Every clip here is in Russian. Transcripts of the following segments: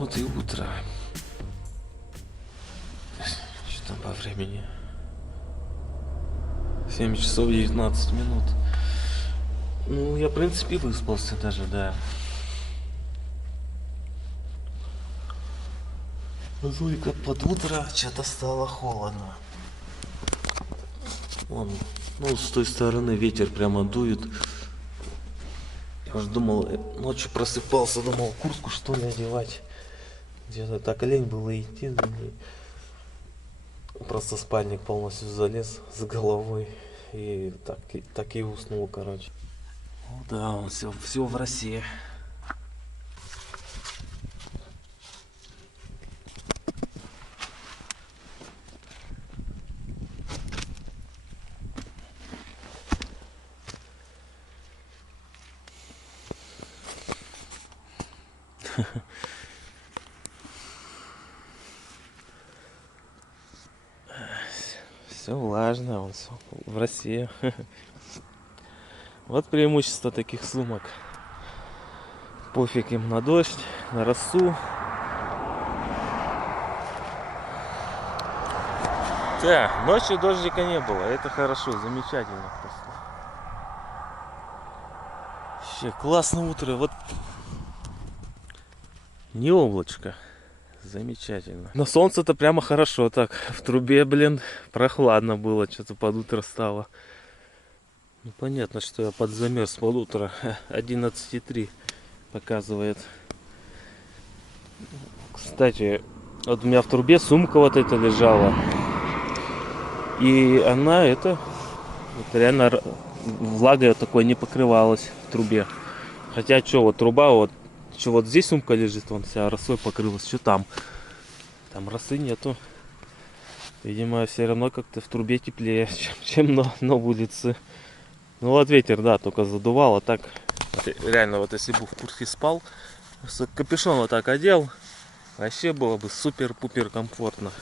Вот и утро. Что там по времени? 7 часов 19 минут. Ну, я, в принципе, выспался даже, да. Только под утро что-то стало холодно. Вон, ну, с той стороны ветер прямо дует. Я уже думал, ночью просыпался, думал, куртку что ли одевать. Где-то так лень было идти за ней. Просто спальник полностью залез с головой. И так и уснул, короче. Ну да, все в России. Все влажно, он все в России. Вот преимущество таких сумок. Пофиг им на дождь, на росу. Да, ночью дождика не было, это хорошо, замечательно просто. Вообще классное утро, вот не облачко. Замечательно. Но солнце-то прямо хорошо так. В трубе, блин, прохладно было. Что-то под утро стало. Ну, понятно, что я подзамерз под утро. 11,3 показывает. Кстати, вот у меня в трубе сумка вот эта лежала. И она вот реально влагой такой не покрывалась в трубе. Хотя что, вот труба, вот здесь сумка лежит, вон вся росой покрылась, что там? Там росы нету. Видимо, все равно как-то в трубе теплее, чем на улице. Ну вот ветер, да, только задувало так. Реально, вот если бы в куртке спал, капюшон вот так одел, вообще было бы супер-пупер комфортно.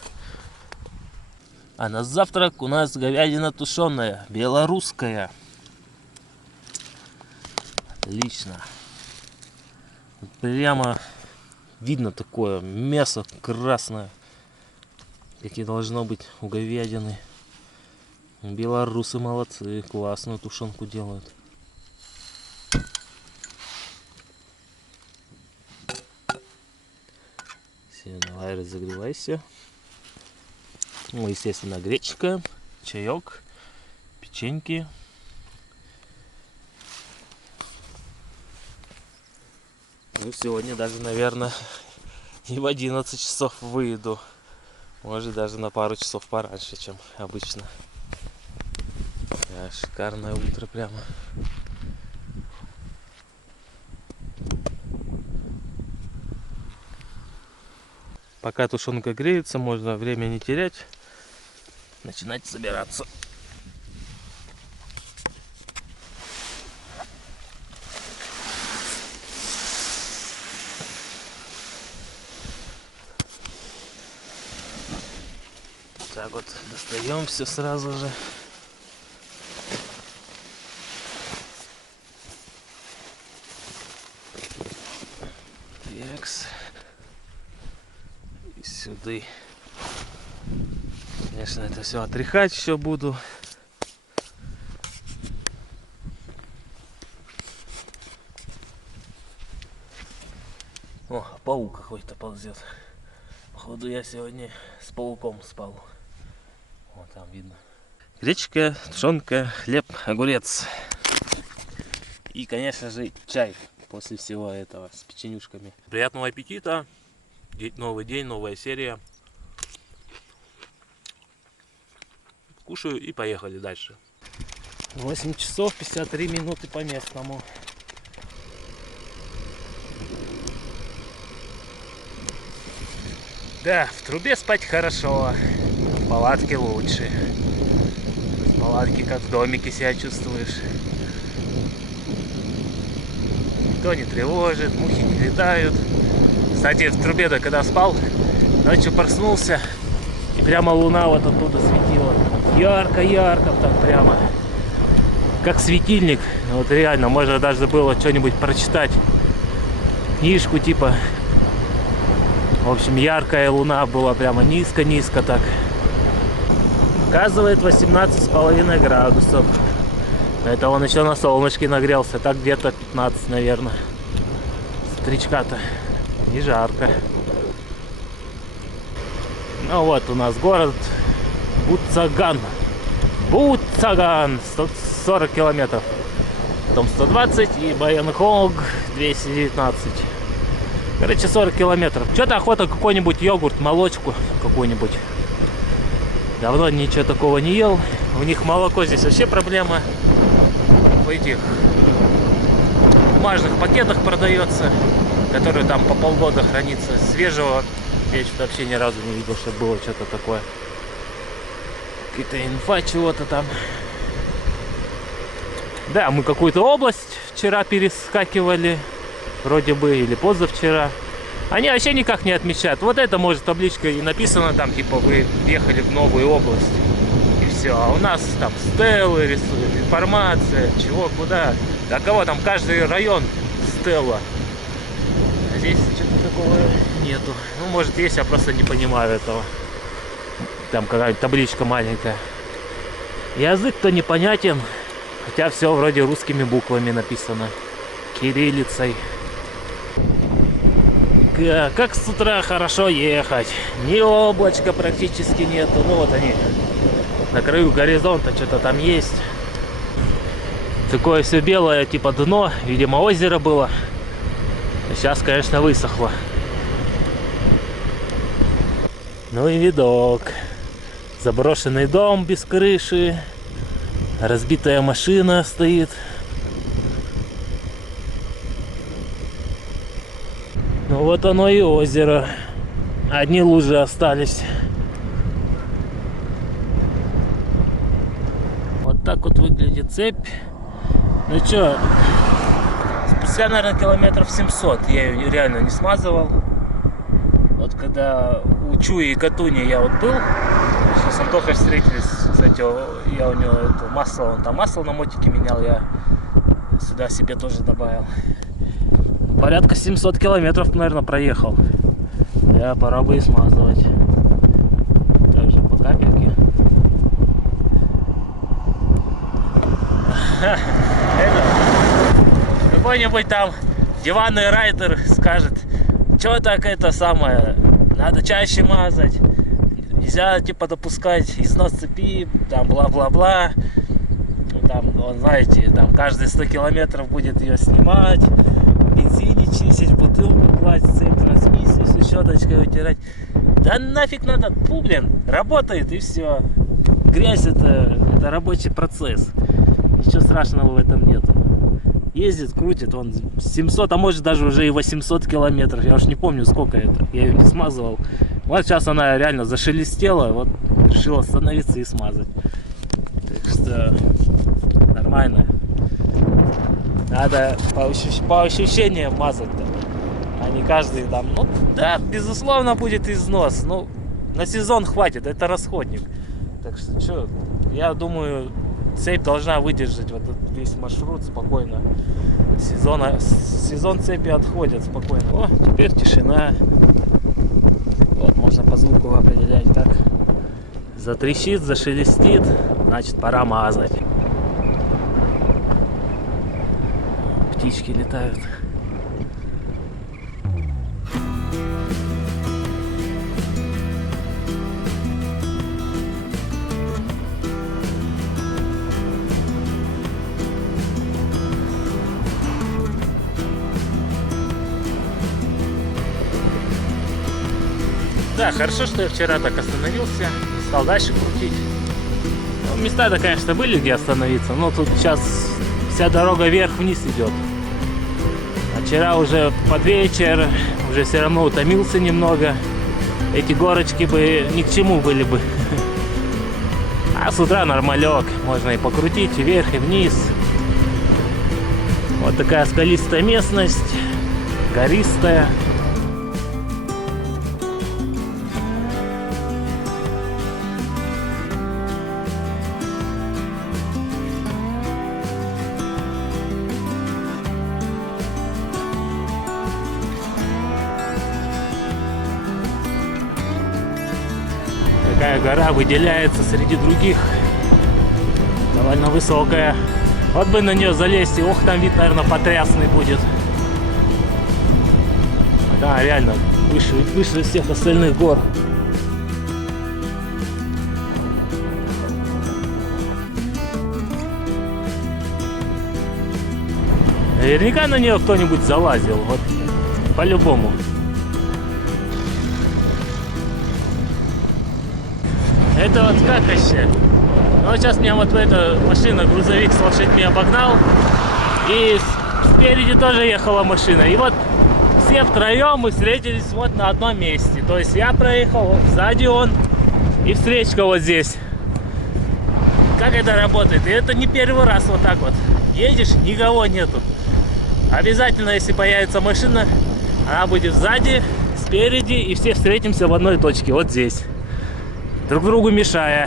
А на завтрак у нас говядина тушеная, белорусская. Отлично. Прямо видно такое мясо красное, какие должно быть у говядины. Белорусы молодцы, классную тушенку делают. Все, давай разогревайся. Ну, естественно, гречка, чаек, печеньки. Ну, сегодня даже, наверное, и в 11 часов выйду. Может, даже на пару часов пораньше, чем обычно. Да, шикарное утро прямо. Пока тушенка греется, можно время не терять. Начинать собираться. Так вот, достаем все сразу же. Такс. И сюда. Конечно, это все отряхать еще буду. О, паук какой-то ползет. Походу я сегодня с пауком спал. Вот там видно. Гречка, тушенка, хлеб, огурец. И, конечно же, чай после всего этого с печенюшками. Приятного аппетита. Новый день, новая серия. Кушаю и поехали дальше. 8 часов 53 минуты по местному. Да, в трубе спать хорошо, в палатке лучше. В палатке как в домике себя чувствуешь. Никто не тревожит, мухи не летают. Кстати, в трубе-то когда спал, ночью проснулся, и прямо луна вот оттуда светила. Ярко-ярко так прямо. Как светильник. Вот реально, можно даже было что-нибудь прочитать. Книжку типа. В общем, яркая луна была прямо низко-низко так. Показывает 18,5 градусов. Это он еще на солнышке нагрелся. Так где-то 15, наверное. Стричка-то не жарко. Ну вот у нас город Буцаган. Буцаган. 140 километров. Потом 120 и Баянгонг 219. Короче, 40 километров. Что-то охота какой-нибудь йогурт, молочку какую-нибудь. Давно ничего такого не ел. У них молоко здесь вообще проблема. В этих бумажных пакетах продается, которые там по полгода хранится. Свежего я что-то вообще ни разу не видел, чтобы было что-то такое. Какая-то инфа чего-то там. Да, мы какую-то область вчера перескакивали. Вроде бы, или позавчера. Они вообще никак не отмечают. Вот это, может, табличка и написано там, типа, вы въехали в новую область. И все. А у нас там стеллы рисуют, информация, чего, куда. Да кого там, каждый район стелла. А здесь что-то такого нету. Ну, может, есть, я просто не понимаю этого. Там какая-нибудь табличка маленькая. Язык-то непонятен. Хотя все вроде русскими буквами написано. Кириллицей. Как с утра хорошо ехать. Ни облачка практически нету. Ну вот они. На краю горизонта что-то там есть. Такое все белое, типа дно. Видимо, озеро было. Сейчас, конечно, высохло. Ну и видок. Заброшенный дом без крыши. Разбитая машина стоит. Ну вот оно и озеро. Одни лужи остались. Вот так вот выглядит цепь. Ну чё, спустя, наверное, километров 700 я ее реально не смазывал. Вот когда у Чуи и Катуни я вот был, с Антохой встретились, кстати, я у него это масло, он там масло на мотике менял, я сюда себе тоже добавил. Порядка 700 километров, наверное, проехал. Да, пора бы и смазывать. Также по капельке. Какой-нибудь там диванный райдер скажет, что так это самое, надо чаще мазать. Нельзя типа допускать износ цепи, там бла-бла-бла. Там, он, знаете, там каждые 100 километров будет ее снимать. Бензине чистить, бутылку класть, цепь трансмиссию с щеточкой вытирать. Да нафиг надо, блин, работает и все. Грязь это рабочий процесс. Ничего страшного в этом нет. Ездит, крутит, он 700, а может даже уже и 800 километров. Я уж не помню, сколько это. Я ее не смазывал. Вот сейчас она реально зашелестела, вот решил остановиться и смазать. Так что нормально. Надо по ощущениям мазать-то, а не каждый там. Ну да, безусловно будет износ. Ну, на сезон хватит, это расходник. Так что, я думаю, цепь должна выдержать вот этот весь маршрут спокойно. Сезон цепи отходят спокойно. О, теперь тишина. Вот, можно по звуку определять, как затрещит, зашелестит, значит пора мазать. Птички летают. Да, хорошо, что я вчера так остановился, не стал дальше крутить. Ну, места-то, конечно, были где остановиться, но тут сейчас вся дорога вверх-вниз идет. А вчера уже под вечер, уже все равно утомился немного. Эти горочки бы ни к чему были бы. А с утра нормалек, можно и покрутить и вверх, и вниз. Вот такая скалистая местность, гористая. Такая гора выделяется среди других. Довольно высокая. Вот бы на нее залезть, и ох, там вид, наверное, потрясный будет. Да, реально, выше всех остальных гор. Наверняка на нее кто-нибудь залазил, вот по-любому. Это вот как вообще? Ну, вот сейчас меня вот эта машина, грузовик с лошадьми обогнал. И спереди тоже ехала машина. И вот все втроем мы встретились вот на одном месте. То есть я проехал, сзади он и встречка вот здесь. Как это работает? И это не первый раз вот так вот. Едешь, никого нету. Обязательно, если появится машина, она будет сзади, спереди, и все встретимся в одной точке, вот здесь. Друг другу мешая.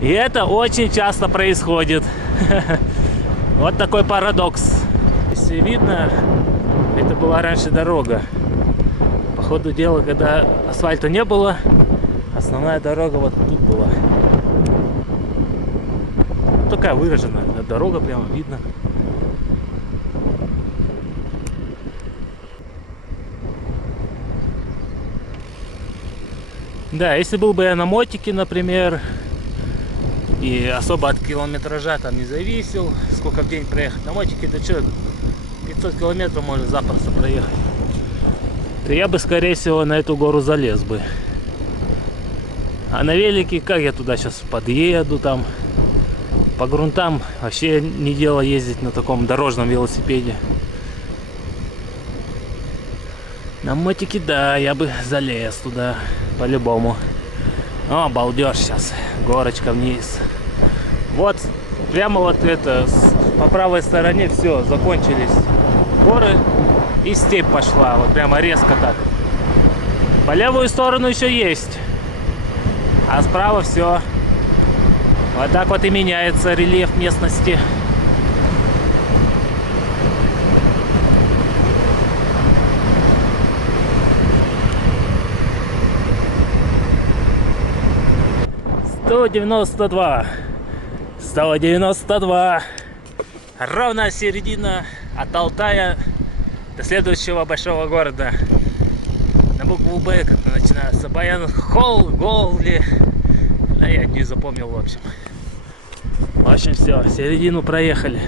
И это очень часто происходит. Вот такой парадокс. Если видно, это была раньше дорога. По ходу дела, когда асфальта не было, основная дорога вот тут была. Такая выраженная дорога, прямо видно. Да, если был бы я на мотике, например, и особо от километража там не зависел, сколько в день проехать на мотике, да что, 500 километров можно запросто проехать, то я бы, скорее всего, на эту гору залез бы. А на велике, как я туда сейчас подъеду, там, по грунтам, вообще не дело ездить на таком дорожном велосипеде. На мотике, да, я бы залез туда, по-любому. О, балдеж сейчас, горочка вниз. Вот, прямо вот это, по правой стороне все, закончились горы, и степь пошла, вот прямо резко так. По левую сторону еще есть, а справа все. Вот так вот и меняется рельеф местности. «192, 192, ровно середина от Алтая до следующего большого города. На букву Б как-то начинается. Баян-Хол, Голли. Да, я не запомнил, в общем. В общем, все, середину проехали.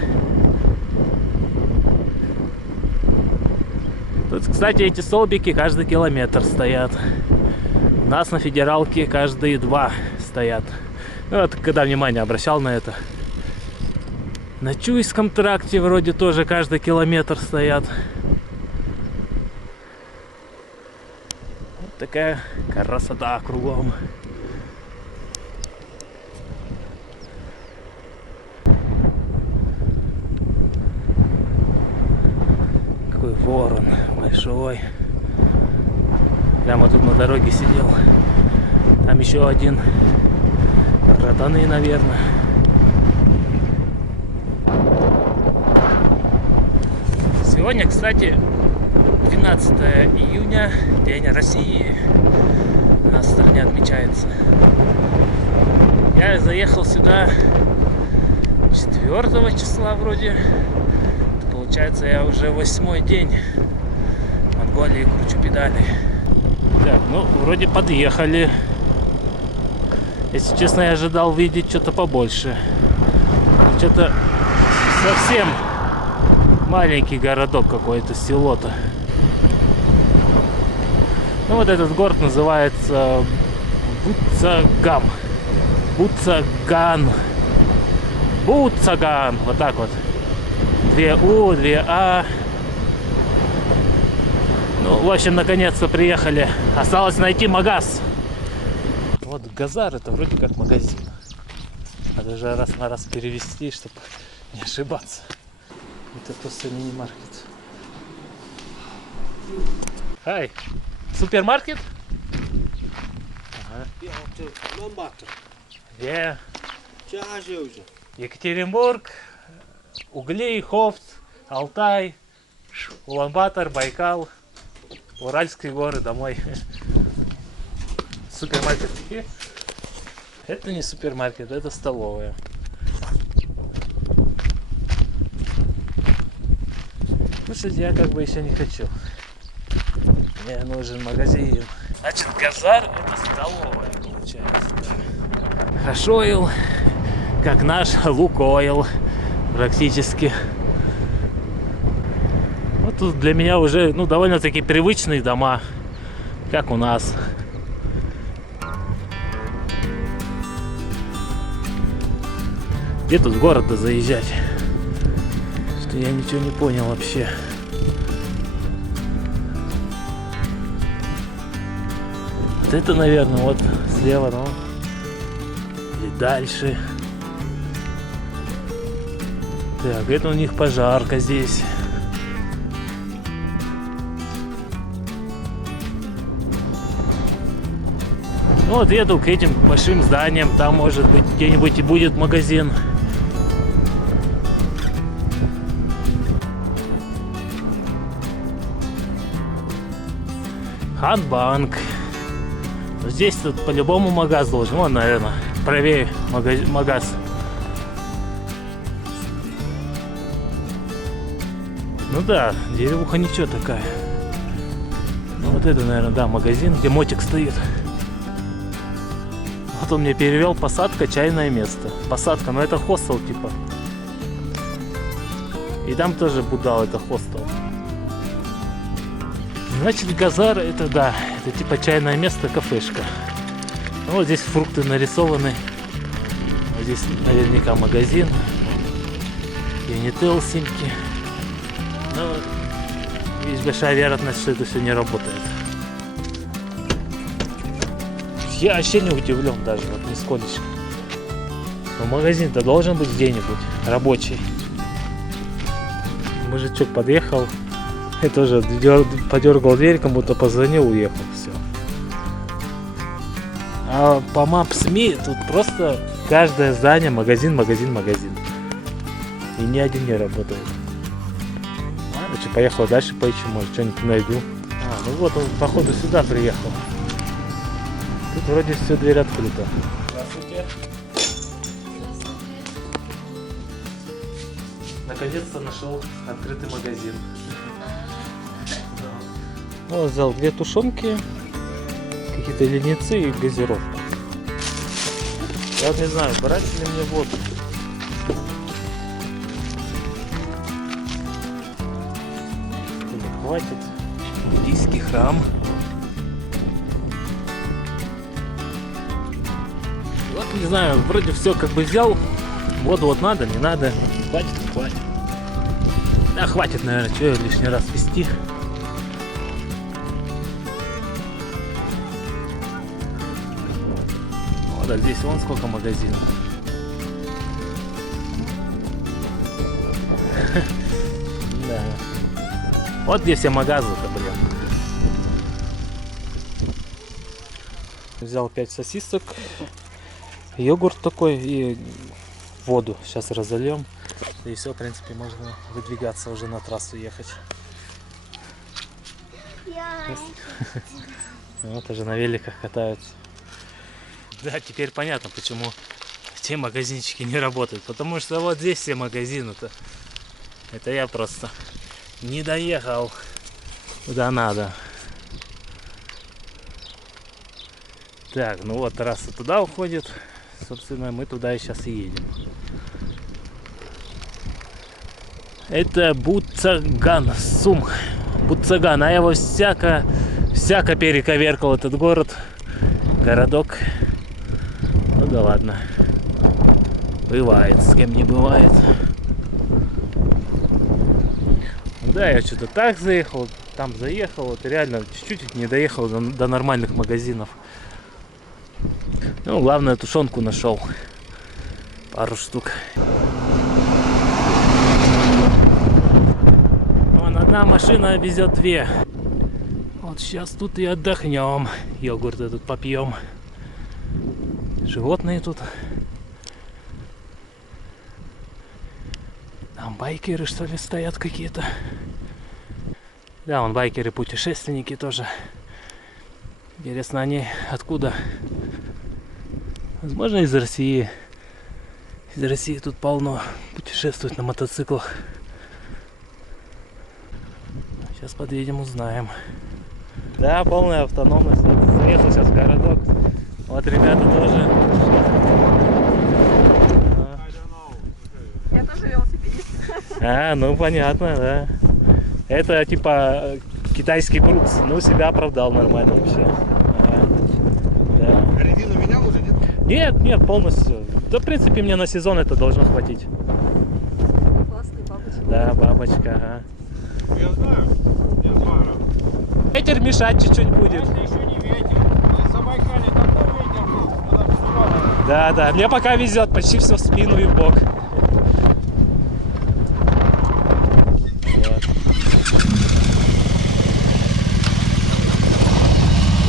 Тут, кстати, эти столбики каждый километр стоят. У нас на федералке каждые 2 стоят. Ну, вот когда внимание обращал на это. На Чуйском тракте вроде тоже каждый километр стоят. Вот такая красота кругом. Какой ворон большой. Прямо тут на дороге сидел. Там еще один. Ротаны, наверное. Сегодня, кстати, 12 июня, День России. У нас в стране отмечается. Я заехал сюда 4 числа вроде. Это получается, я уже 8-й день в Монголии кручу педали. Так, ну, вроде подъехали. Если честно, я ожидал видеть что-то побольше. Что-то совсем маленький городок какой-то, село-то. Ну, вот этот город называется Буцагам. Буцаган. Буцаган. Вот так вот. 2 У, 2 А. Ну, в общем, наконец-то приехали. Осталось найти магаз. Вот Газар, это вроде как магазин. Надо же раз на раз перевести, чтобы не ошибаться. Это просто мини-маркет. Хай. Супермаркет? Ага. Где? Екатеринбург, Углей, Ховц, Алтай, Улан-Батор, Байкал, Уральские горы, домой. Супермаркет. Это не супермаркет, это столовая. Кушать я как бы еще не хочу. Мне нужен магазин. Значит, Газар это столовая получается. Да. Хашоил, как наш Лукойл практически. Вот тут для меня уже довольно-таки привычные дома, как у нас. Где тут в город-то заезжать? Что я ничего не понял вообще. Вот это, наверное, вот слева, ну. И дальше. Так, это у них пожарка здесь. Ну вот еду к этим большим зданиям, там может быть где-нибудь и будет магазин. Ханбанк. Здесь тут по-любому магаз должен. Вон, наверное, правее магаз. Ну да, деревуха ничего такая. Ну вот это, наверное, да, магазин, где мотик стоит. Вот он мне перевел: посадка, чайное место. Посадка, но это хостел типа. И там тоже Будал, это хостел. Значит, Газар это да, это типа чайное место, кафешка. Ну, вот здесь фрукты нарисованы. Вот здесь наверняка магазин. Юнител симки. Но есть большая вероятность, что это все не работает. Я вообще не удивлен даже, вот нисколечко. Но магазин-то должен быть где-нибудь рабочий. Мужичок подъехал. Я тоже подергал дверь, кому-то позвонил, уехал, все. А по Maps.me тут просто каждое здание магазин, магазин, магазин. И ни один не работает. Ладно, поехал дальше поищу, может что-нибудь найду. Ну вот он, походу, сюда приехал. Тут вроде все, дверь открыта. Здравствуйте. Наконец-то нашел открытый магазин. Вот взял 2 тушенки, какие-то леденцы и газировку. Я вот не знаю, брать ли мне воду. Или хватит. Буддийский храм. Вот не знаю, вроде все как бы взял. Воду вот надо, не надо. Хватит, хватит. Да, хватит, наверное, что лишний раз вести. Да, здесь вон сколько магазинов. Да. Вот где все магазы-то, блин. Взял 5 сосисок, йогурт такой и воду. Сейчас разольем. И все, в принципе, можно выдвигаться уже на трассу ехать. Вот уже на великах катаются. Да, теперь понятно, почему те магазинчики не работают. Потому что вот здесь все магазины-то. Это я просто не доехал куда надо. Так, ну вот трасса туда уходит. Собственно, мы туда и сейчас и едем. Это Буцаган, Сум. Буцаган. А я его всяко перековеркал этот город. Городок. Ну да ладно. Бывает, с кем не бывает. Да, я что-то так заехал, там заехал. Вот реально чуть-чуть не доехал до нормальных магазинов. Ну, главное, тушенку нашел. Пару штук. Вон одна машина везет 2. Вот сейчас тут и отдохнем. Йогурт этот попьем. Животные тут. Там байкеры, что ли, стоят какие-то. Да, вон байкеры-путешественники тоже. Интересно, они откуда? Возможно, из России. Из России тут полно путешествует на мотоциклах. Сейчас подъедем, узнаем. Да, полная автономность. Вот заехал сейчас в городок. Вот ребята тоже. Я тоже велосипедист. Ну понятно, да. Это типа китайский Брукс. Ну, себя оправдал нормально вообще. Ага. Да. Резину менял уже, нет? Нет, полностью. Да, в принципе, мне на сезон это должно хватить. Классный бабочка. Да, бабочка, ага. Я знаю. Ветер мешать чуть-чуть будет. Это еще не ветер. На Забайкале такой ветер был, когда фестиваль. Да, мне пока везет, почти все в спину и в бок.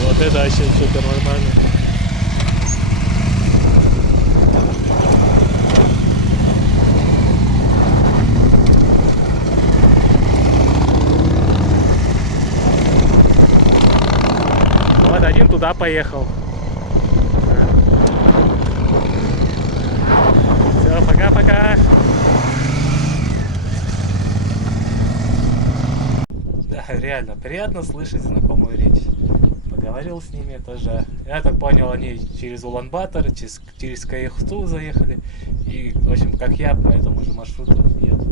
Вот это вообще супер нормально. Вот один туда поехал. Все, пока-пока. Да, реально приятно слышать знакомую речь. Поговорил с ними тоже. Я так понял, они через Улан-Батор, через Каехту заехали. И, в общем, как я, по этому же маршруту едут.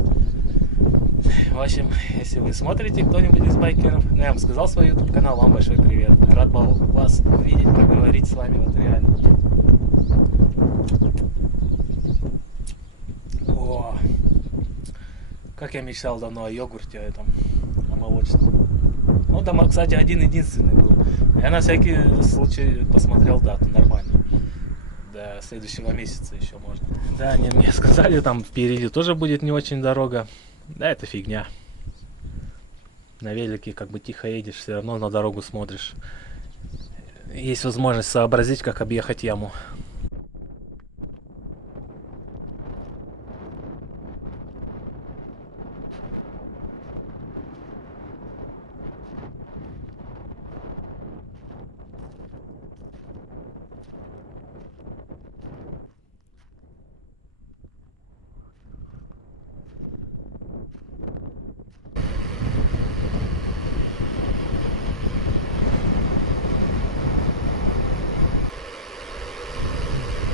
В общем, если вы смотрите кто-нибудь из байкеров, ну, я вам сказал свой YouTube канал, вам большой привет. Рад был вас увидеть, поговорить с вами, вот реально. О, как я мечтал давно о йогурте этом, о молочном. Ну, там, кстати, один-единственный был. Я на всякий случай посмотрел дату, нормально. До следующего месяца еще можно. Да, они мне сказали, там впереди тоже будет не очень дорога. Да, это фигня. На велике как бы тихо едешь, все равно на дорогу смотришь. Есть возможность сообразить, как объехать яму.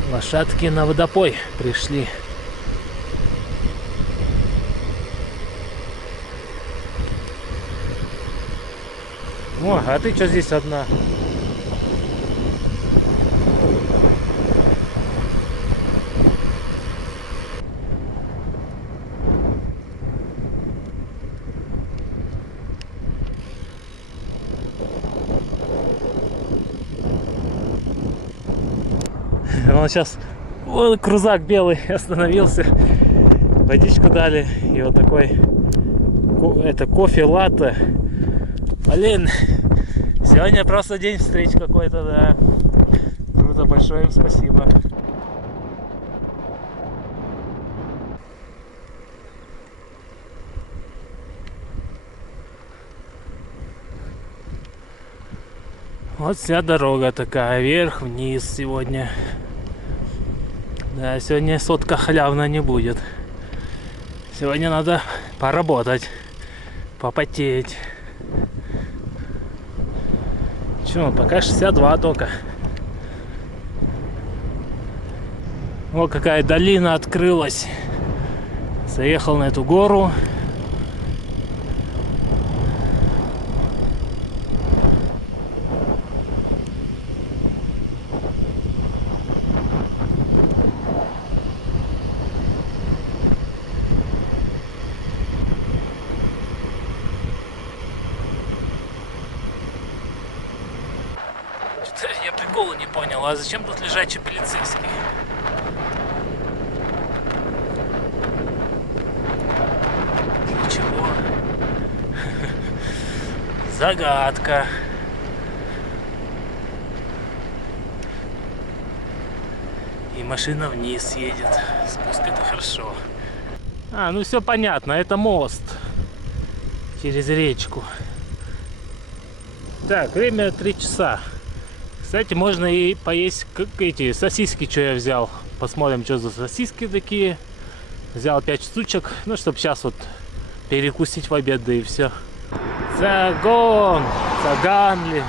Лошадки на водопой пришли. О, а ты что здесь одна? Он сейчас, вот крузак белый остановился, водичку дали и вот такой, это кофе латте. Блин, сегодня просто день встреч какой-то, да. Круто, большое им спасибо. Вот вся дорога такая, вверх-вниз сегодня. Да, сегодня сотка халявно не будет. Сегодня надо поработать, попотеть. Чё, пока 62 только. Вот какая долина открылась. Заехал на эту гору. Я прикола не понял, а зачем тут лежачий полицейский? Ничего. Загадка. И машина вниз едет. Спуск — это хорошо. А, ну все понятно, это мост через речку. Так, время 3 часа. Кстати, можно и поесть как эти сосиски, что я взял. Посмотрим, что за сосиски такие. Взял 5 штучек, ну, чтобы сейчас вот перекусить в обед, да и все. Цагон! Цаганли!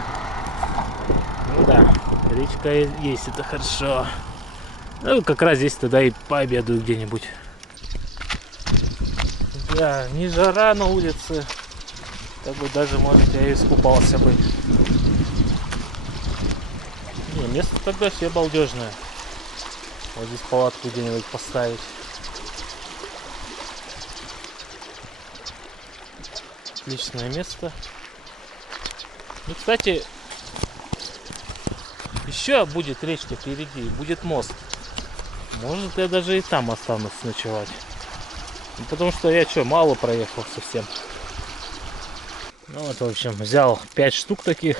Ну да, речка есть, это хорошо. Ну, как раз здесь тогда и пообедаю где-нибудь. Да, не жара на улице. Так бы даже, может, я и искупался бы. Не, место тогда вообще балдежное. Вот здесь палатку где-нибудь поставить. Отличное место. Ну, кстати, еще будет речка впереди, будет мост. Может, я даже и там останусь ночевать. Ну, потому что я что, мало проехал совсем. Ну вот, в общем, взял 5 штук таких.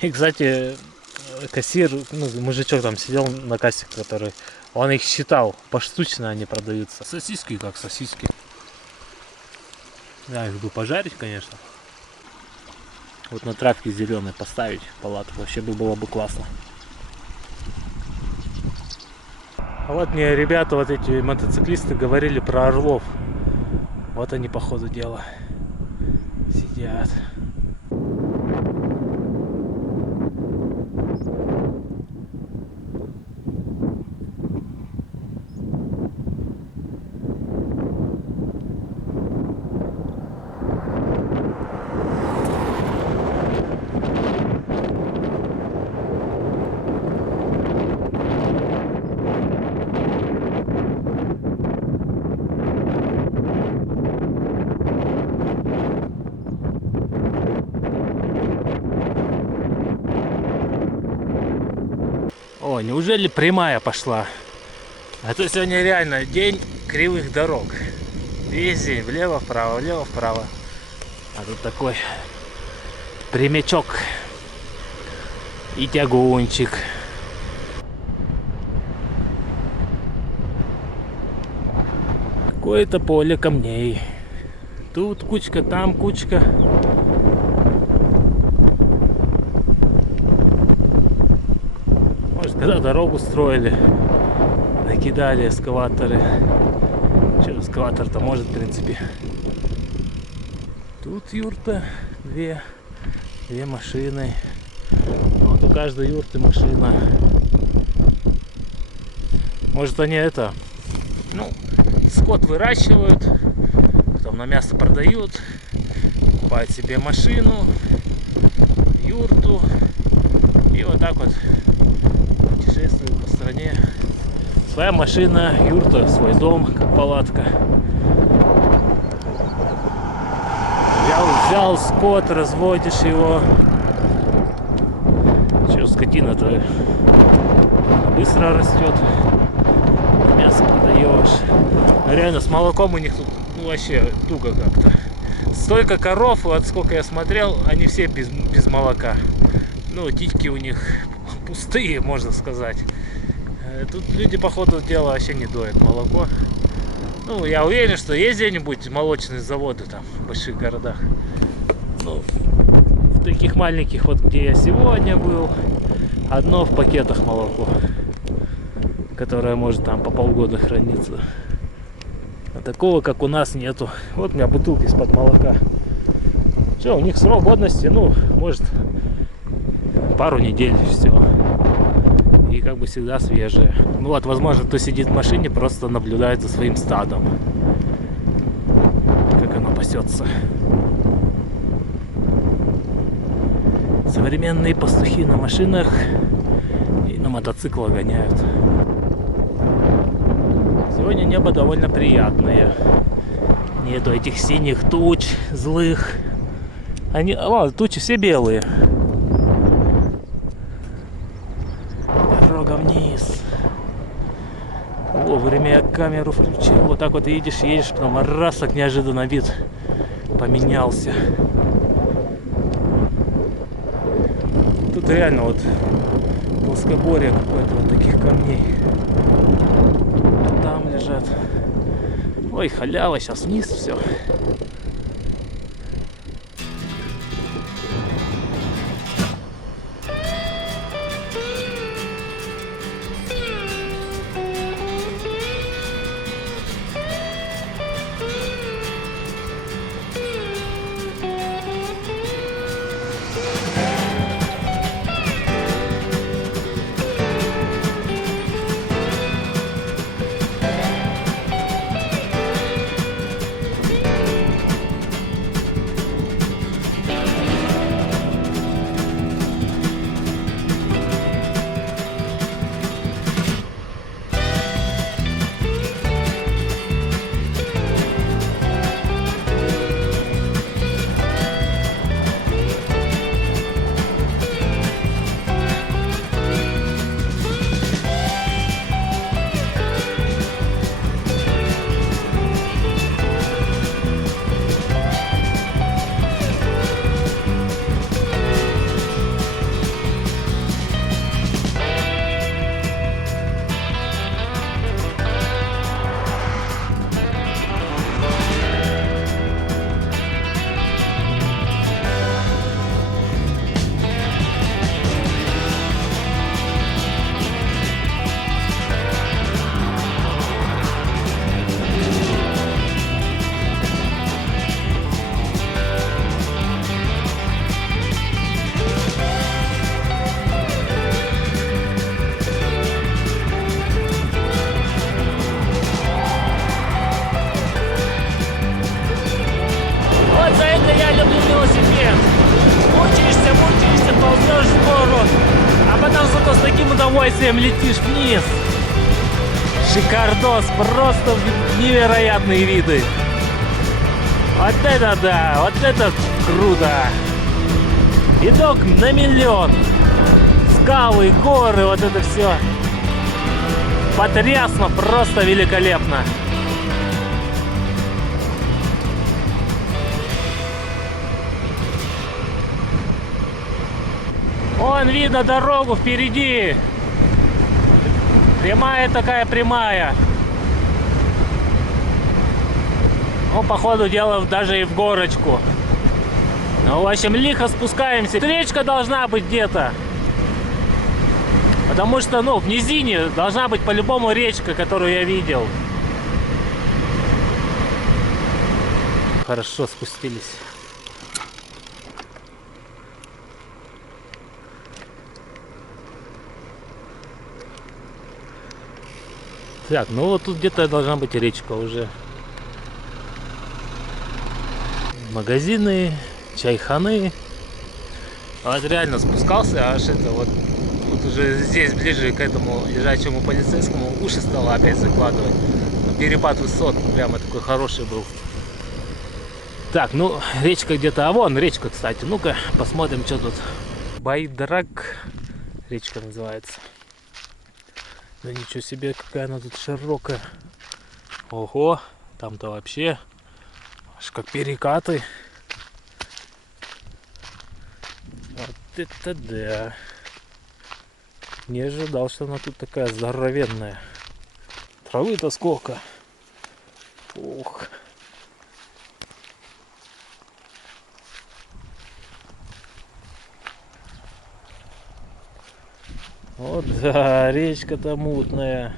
И, кстати, кассир, ну, мужичок там сидел на кассе, который, он их считал, поштучно они продаются. Сосиски как сосиски. Да, их бы пожарить, конечно. Вот на травке зеленой поставить палатку, вообще бы было бы классно. А вот мне ребята, вот эти мотоциклисты говорили про орлов. Вот они по ходу дела сидят. О, неужели прямая пошла? А то сегодня реально день кривых дорог. Весь день влево-вправо, влево-вправо. А тут такой прямячок и тягунчик. Какое-то поле камней. Тут кучка, там кучка. Когда дорогу строили, накидали эскаваторы. Че, эскаватор-то может, в принципе. Тут юрта, две машины. Вот у каждой юрты машина. Может, они это, ну, скот выращивают, потом на мясо продают, покупают себе машину, юрту и вот так вот путешествует по стране. Своя машина, юрта, свой дом, как палатка. Взял скот, разводишь его. Че, скотина-то быстро растет. Мясо продаешь. Но реально с молоком у них тут, ну, вообще туго как-то. Столько коров, вот сколько я смотрел, они все без молока. Ну, титьки у них пустые, можно сказать. Тут люди, по ходу дела, вообще не доят молоко. Ну, я уверен, что есть где-нибудь молочные заводы там в больших городах. Ну, в таких маленьких, вот где я сегодня был, одно в пакетах молоко, которое может там по полгода храниться. А такого, как у нас, нету. Вот у меня бутылка из-под молока. Что, у них срок годности, ну, может, пару недель, все. И как бы всегда свежее. Ну вот, возможно, кто сидит в машине, просто наблюдает за своим стадом, как оно пасется. Современные пастухи на машинах и на мотоциклах гоняют. Сегодня небо довольно приятное. Нету этих синих туч злых. Они, тучи все белые. Дорога вниз. Вовремя я камеру включил. Вот так вот едешь, потом раз, так неожиданно вид поменялся. Тут реально вот плоскогорье какое-то, вот таких камней. Там лежат. Ой, халява, сейчас вниз все. там зато с таким удовольствием летишь вниз. Шикардос, просто невероятные виды. Вот это да, вот это круто. Видок на миллион. Скалы, горы, вот это все. Потрясно, просто великолепно. Вон видно дорогу впереди. Прямая такая, прямая. Ну, по ходу дела даже и в горочку. Ну, в общем, лихо спускаемся. Речка должна быть где-то. Потому что, ну, в низине должна быть по-любому речка, которую я видел. Хорошо спустились. Так, ну вот тут где-то должна быть речка уже. Магазины, чайханы. Вот реально спускался, аж это вот тут уже здесь ближе к этому лежачему полицейскому уши стало опять закладывать. Перепад высот прямо такой хороший был. Так, ну речка где-то, а вон речка, кстати. Ну-ка посмотрим, что тут. Байдрак речка называется. Да ничего себе, какая она тут широкая. Ого, там-то вообще аж как перекаты. Вот это да. Не ожидал, что она тут такая здоровенная. Травы-то сколько. Ух. Вот да, речка-то мутная.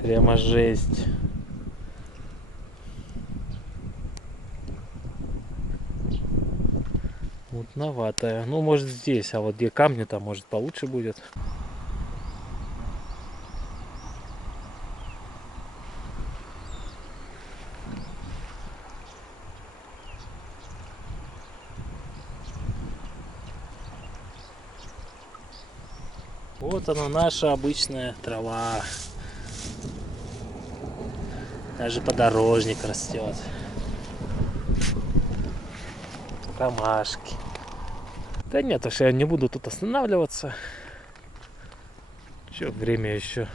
Прямо жесть. Мутноватая. Ну, может здесь, а вот где камни, там может получше будет. Вот она, наша обычная трава. Даже подорожник растет. Ромашки. Да нет, уж я не буду тут останавливаться. Еще время еще.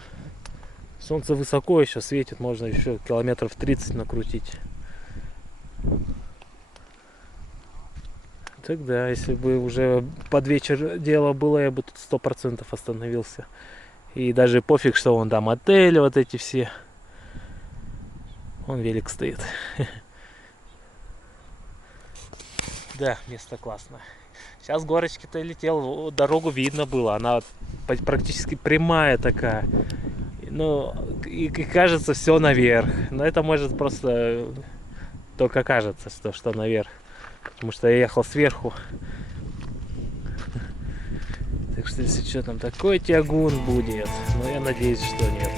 Солнце высоко еще светит, можно еще километров 30 накрутить. Тогда, если бы уже под вечер дело было, я бы тут 100% остановился. И даже пофиг, что вон там отели, вот эти все. Вон велик стоит. Да, место классное. Сейчас горочки-то летел, дорогу видно было. Она практически прямая такая. Ну, и кажется, все наверх. Но это может просто только кажется, что наверх. Потому что я ехал сверху. Так что, если что, там такой тягун будет. Но я надеюсь, что нет.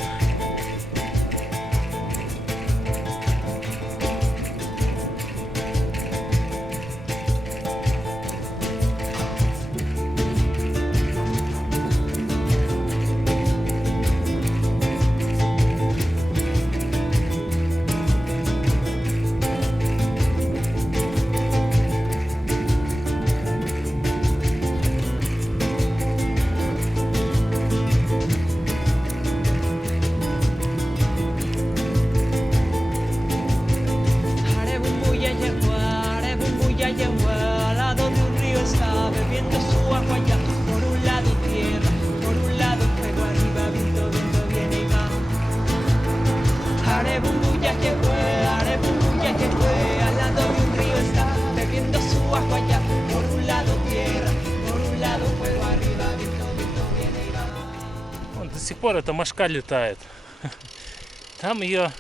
До сих пор эта мошка летает. Там ее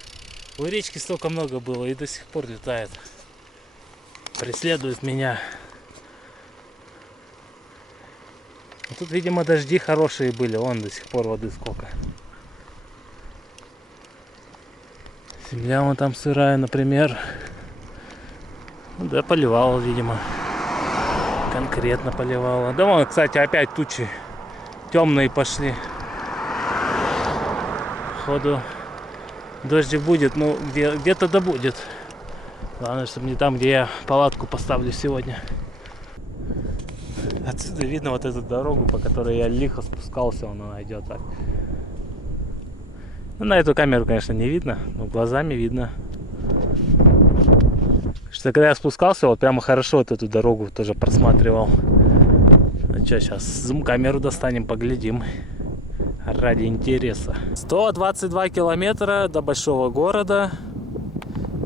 у речки столько много было и до сих пор летает. Преследует меня. Тут, видимо, дожди хорошие были. Вон до сих пор воды сколько. Земля вон там сырая, например. Да, поливала, видимо. Конкретно поливала. Да вон, кстати, опять тучи темные пошли. Походу дождик будет, ну где-то да будет. Главное, чтобы не там, где я палатку поставлю сегодня. Отсюда видно вот эту дорогу, по которой я лихо спускался, она идет так. Ну, на эту камеру, конечно, не видно, но глазами видно. Что когда я спускался, вот прямо хорошо вот эту дорогу тоже просматривал. Ну что, сейчас зум-камеру достанем, поглядим. Ради интереса. 122 километра до большого города.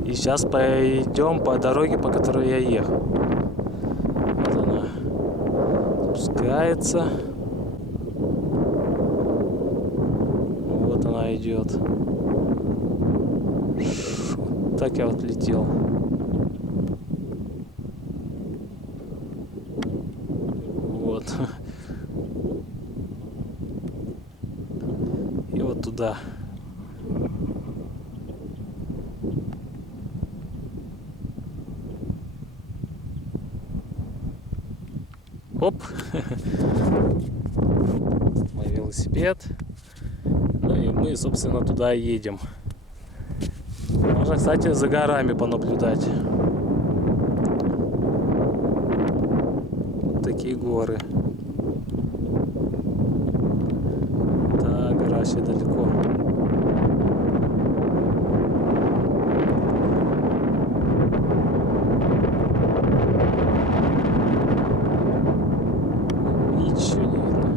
И сейчас пойдем по дороге, по которой я ехал. Вот она спускается. Вот она идет. Так я вот летел. Вот. И вот туда. Оп. Мой велосипед. Ну и мы, собственно, туда едем. Можно, кстати, за горами понаблюдать. Такие горы. Да, гора вообще далеко. Ничего не видно.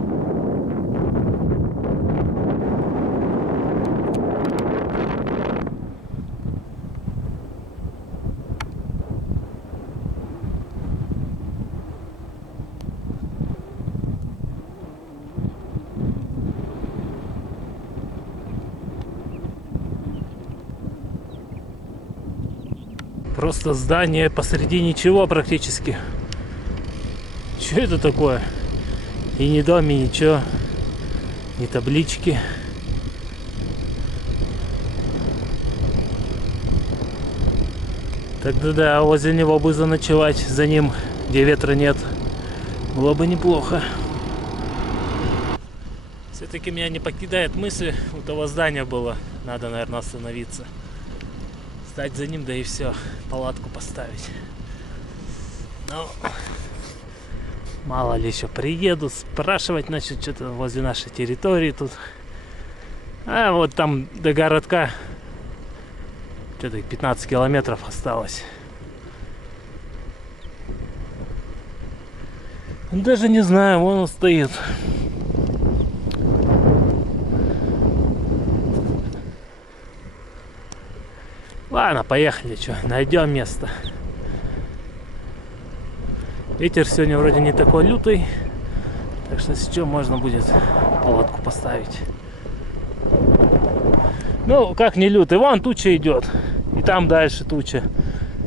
Просто здание посреди ничего практически. Что это такое? И ни дом, и ничего. Ни таблички. Тогда да, возле него бы заночевать, за ним, где ветра нет. Было бы неплохо. Все-таки меня не покидает мысль, у того здания было. Надо, наверное, остановиться. Стать за ним, да и все. Палатку поставить. Ну, мало ли еще приедут, спрашивать начнут что-то возле нашей территории тут. А вот там до городка что-то 15 километров осталось. Даже не знаю, вон он стоит. Ладно, поехали, что, найдем место. Ветер сегодня вроде не такой лютый, так что сейчас можно будет палатку поставить. Ну, как не лютый, вон туча идет, и там дальше туча.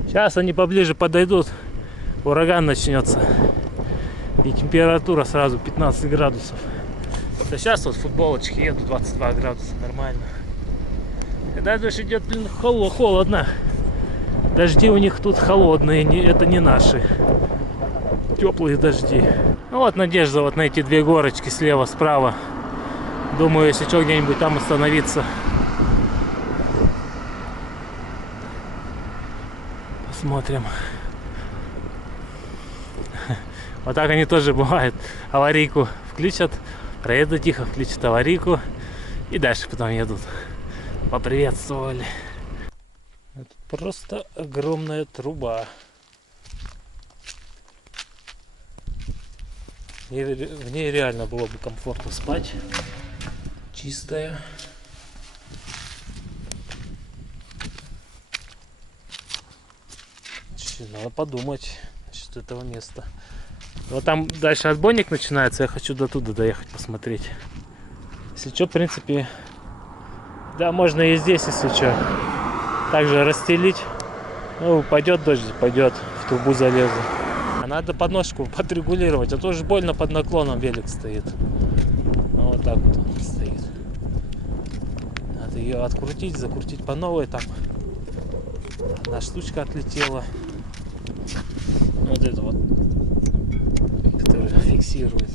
Сейчас они поближе подойдут, ураган начнется, и температура сразу 15 градусов. Да сейчас вот в футболочке еду, 22 градуса, нормально. Когда дождь идет, блин, холодно. Дожди у них тут холодные, это не наши. Теплые дожди. Ну вот надежда вот на эти две горочки слева, справа. Думаю, если что, где-нибудь там остановиться. Посмотрим. Вот так они тоже бывают. Аварийку включат, проедут тихо, включат аварийку и дальше потом едут. Поприветствовали. Это просто огромная труба. И в ней реально было бы комфортно спать. Чистая. Надо подумать насчет этого места. Вот там дальше отбойник начинается. Я хочу до туда доехать, посмотреть. Если что, в принципе, да, можно и здесь, если что. Также расстелить. Ну, пойдет дождь, пойдет, в трубу залезу. А надо подножку подрегулировать, а то же больно под наклоном велик стоит. Ну, вот так вот он стоит. Надо ее открутить, закрутить по новой. Там одна штучка отлетела. Вот это вот, которая фиксирует.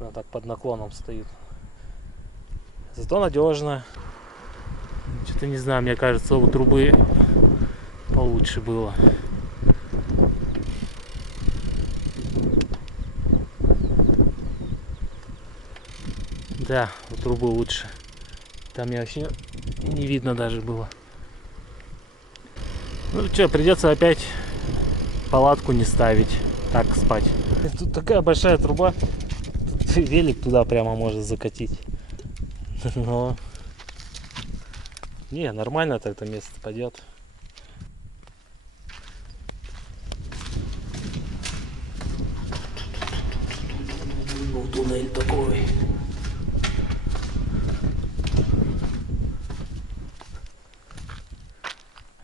Она так под наклоном стоит. Зато надежно. Что-то не знаю, мне кажется, у трубы получше было. Да, у трубы лучше. Там я вообще не видно даже было. Ну что, придется опять палатку не ставить, так спать. Тут такая большая труба, велик туда прямо может закатить. Но не, нормально так это место пойдет. Ну туннель такой.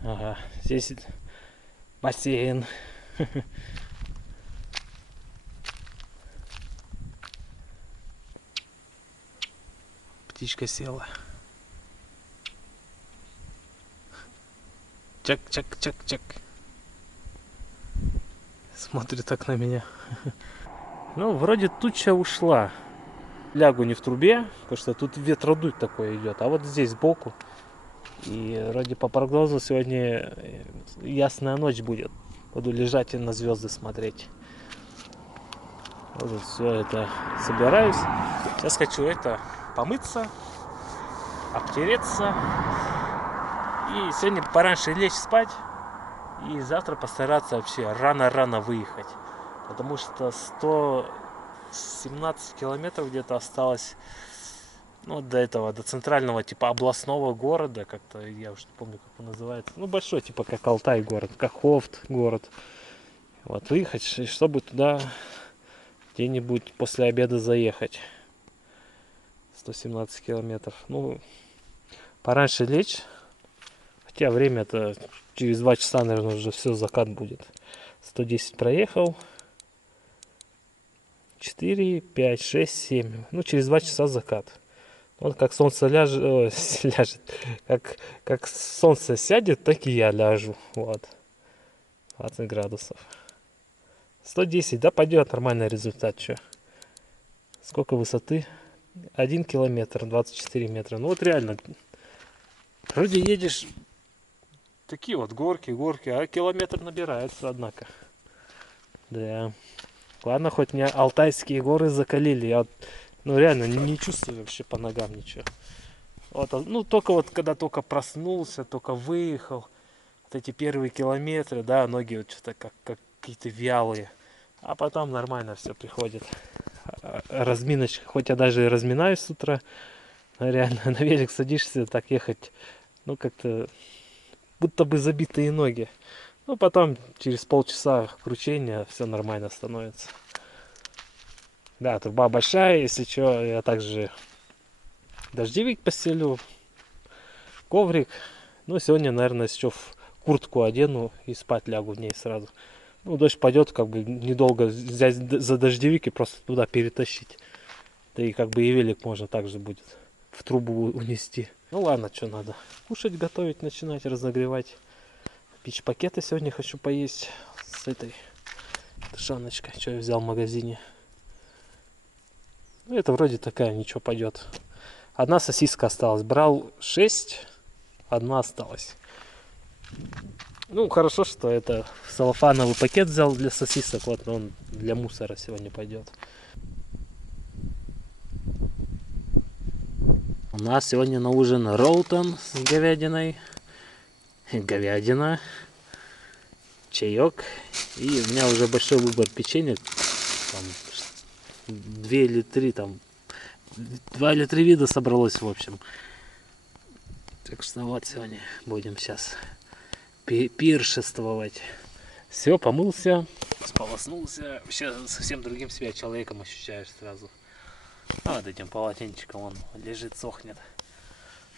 Ага, здесь бассейн. Птичка села. Чак-чак-чак-чак. Смотрит так на меня. Ну, вроде туча ушла. Лягу не в трубе, потому что тут ветродуй такой идет. А вот здесь сбоку. И вроде по прогнозу сегодня ясная ночь будет. Буду лежать и на звезды смотреть. Вот все это собираюсь. Сейчас хочу это помыться, обтереться. И сегодня пораньше лечь спать. И завтра постараться вообще рано-рано выехать. Потому что 117 километров где-то осталось. Ну, до этого, до центрального, типа, областного города, как-то, я уж не помню, как он называется. Ну, большой, типа, как Алтай город, как Хофт город. Вот, выехать, и чтобы туда где-нибудь после обеда заехать. 117 километров. Ну, пораньше лечь. Хотя время-то через 2 часа, наверное, уже все, закат будет. 110 проехал. 4, 5, 6, 7. Ну, через 2 часа закат. Вот как солнце ляжет, как солнце сядет, так и я ляжу. Вот. 20 градусов. 110, да, пойдет нормальный результат. Что? Сколько высоты? 1 километр, 24 метра. Ну вот реально. Вроде едешь, такие вот горки, а километр набирается, однако. Да. Ладно, хоть меня Алтайские горы закалили. Я вот, ну реально не чувствую вообще по ногам ничего. Вот, ну только вот когда только проснулся, только выехал, вот эти первые километры, да, ноги вот что-то как какие-то вялые. А потом нормально все приходит. Разминочка, хоть я даже и разминаюсь с утра, но реально на велик садишься, так ехать, ну как-то будто бы забитые ноги. Ну потом через полчаса кручения все нормально становится. Да, труба большая, если что, я также дождевик постелю, коврик. Ну, сегодня, наверное, еще в куртку одену и спать лягу в ней сразу. Ну, дождь пойдет, как бы недолго взять за дождевик и просто туда перетащить. Да и как бы и велик можно также будет в трубу унести. Ну ладно, что надо. Кушать, готовить, начинать, разогревать. Пич-пакеты сегодня хочу поесть с этой тушеночкой, что я взял в магазине. Ну, это вроде такая, ничего пойдет. Одна сосиска осталась. Брал 6, одна осталась. Ну, хорошо, что это целлофановый пакет взял для сосисок. Вот, он для мусора сегодня пойдет. У нас сегодня на ужин роутон с говядиной. Говядина. Чаек. И у меня уже большой выбор печенья. Там 2 или 3, там 2 или 3 вида собралось, в общем. Так что вот сегодня будем сейчас пиршествовать. Все, помылся, сполоснулся. Вообще совсем другим себя человеком ощущаешь сразу. А вот этим полотенчиком он лежит, сохнет.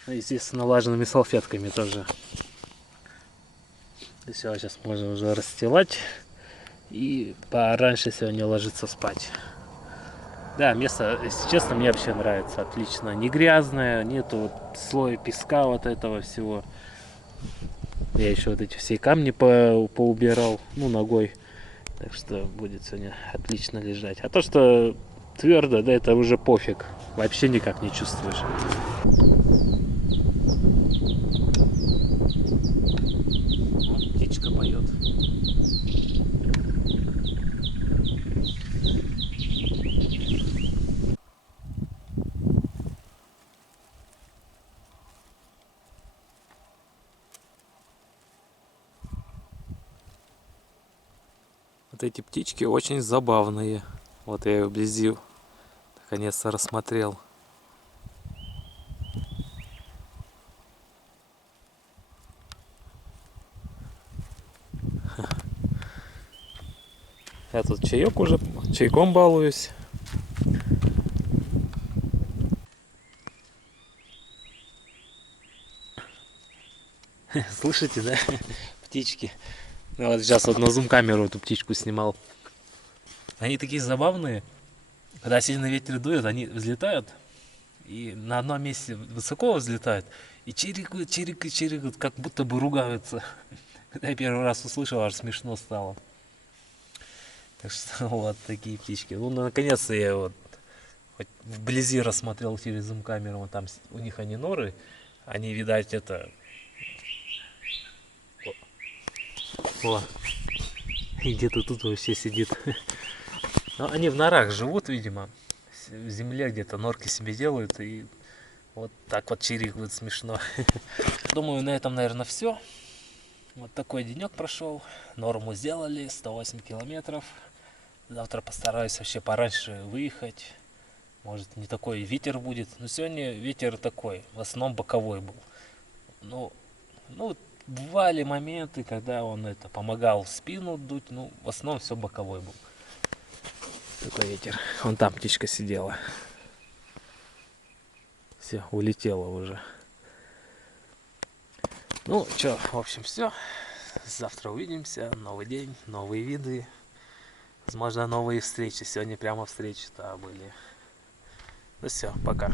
Ну, естественно, влажными салфетками тоже. И все, сейчас можно уже расстилать. И пораньше сегодня ложиться спать. Да, место, если честно, мне вообще нравится. Отлично. Не грязное, нету вот слоя песка вот этого всего. Я еще вот эти все камни поубирал, ну, ногой. Так что будет сегодня отлично лежать. А то, что Твердо, да, это уже пофиг. Вообще никак не чувствуешь. О, птичка поет. Вот эти птички очень забавные. Вот я ее вблизи наконец-то рассмотрел. Я тут чаек уже, чайком балуюсь. Слышите, да? Птички. Ну, вот сейчас вот на зум-камеру эту птичку снимал. Они такие забавные. Когда сильный ветер дует, они взлетают. И на одном месте высоко взлетают. И чирикают, чирикают, чирикают, как будто бы ругаются. Когда я первый раз услышал, аж смешно стало. Так что вот такие птички. Ну, наконец-то я вот хоть вблизи рассмотрел через зум-камеру. Вот там у них они норы. Они, видать, это... О, и где-то тут вообще сидит. Но они в норах живут, видимо. В земле где-то норки себе делают. И вот так вот чирикают смешно. Думаю, на этом, наверное, все. Вот такой денек прошел. Норму сделали, 108 километров. Завтра постараюсь вообще пораньше выехать. Может, не такой ветер будет. Но сегодня ветер такой, в основном боковой был. Ну, бывали моменты, когда он это помогал в спину дуть. Ну, в основном все боковой был. Такой ветер. Вон там птичка сидела. Все, улетела уже. Ну, что, в общем, все. Завтра увидимся. Новый день, новые виды. Возможно, новые встречи. Сегодня прямо встречи-то были. Ну все, пока.